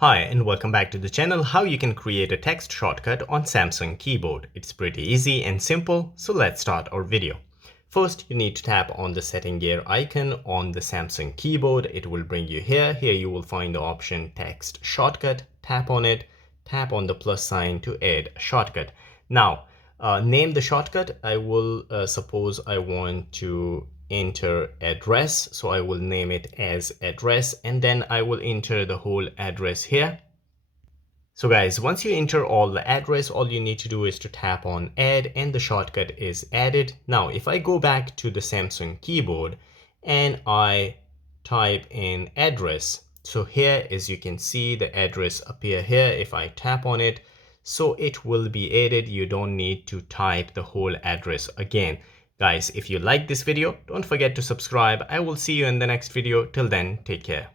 Hi and welcome back to the channel how you can create a text shortcut on Samsung keyboard. It's pretty easy and simple, so let's start our video. First, you need to tap on the setting gear icon on the Samsung keyboard. It will bring you here. Here you will find the option text shortcut. Tap on it, tap on the plus sign to add a shortcut. Now, name the shortcut. I will suppose I want to enter address, so I will name it as address, and then I will enter the whole address here. So guys, once you enter all the address, all you need to do is to tap on add and the shortcut is added. Now if I go back to the Samsung keyboard and I type in address, so here as you can see the address appear here. If I tap on it, so it will be added. You don't need to type the whole address again. Guys, if you like this video, don't forget to subscribe. I will see you in the next video. Till then, take care.